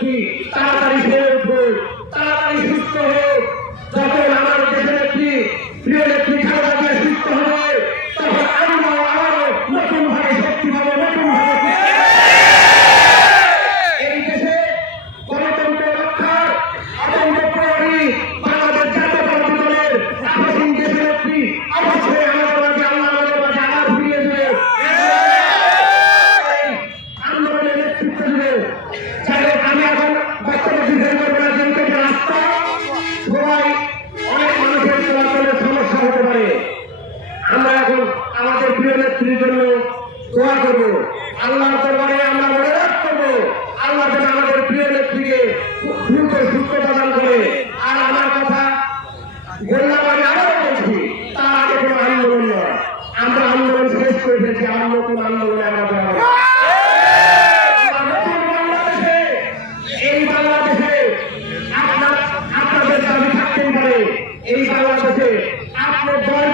নেত্রী তাড়াতাড়ি সেরে উঠুক, তাড়াতাড়ি সুস্থ হোক। যখন আমার দেশের নেত্রী প্রিয় নেত্রী খালেদা জিয়া সুস্থ হবে, তখন আমরা আবারও নতুন ভাবে শক্তি পাবো, নতুন ভাবে এই দেশে গণতন্ত্র রক্ষার আতঙ্ক প্রহরী বাংলাদেশ জাতীয়তাবাদী দলের আফাসিন দেশের নেত্রী অবশ্যই আমাদের মাঝে আমাদের মাঝে আবার ফিরিয়ে দেবে, আন্দোলনের নেতৃত্ব দেবে। যাই হোক, আমি এখন বক্তব্য দীর্ঘ করবো না, যেহেতু এটা রাস্তা, সবাই অনেক মানুষের চলাচলের সমস্যা হতে পারে। আমরা এখন আমাদের প্রিয় নেত্রীর জন্য দোয়া করবো, আল্লাহর দরবারে আমরা অনুরোধ করবো আল্লাহ যেন আমাদের প্রিয় নেত্রীকে দ্রুত সুস্থ প্রদান করে। আর আমার কথা বললাম, আমি আবারও বলছি, তার আগে কোনো আন্দোলন নয়, আমরা আন্দোলন শেষ করে ফেলছি, আর নতুন আন্দোলনে আমরা যাবো। এই বাংলাদেশে আপনাদের দাবি থাকতেই পারে, এই বাংলাদেশে আপনার দল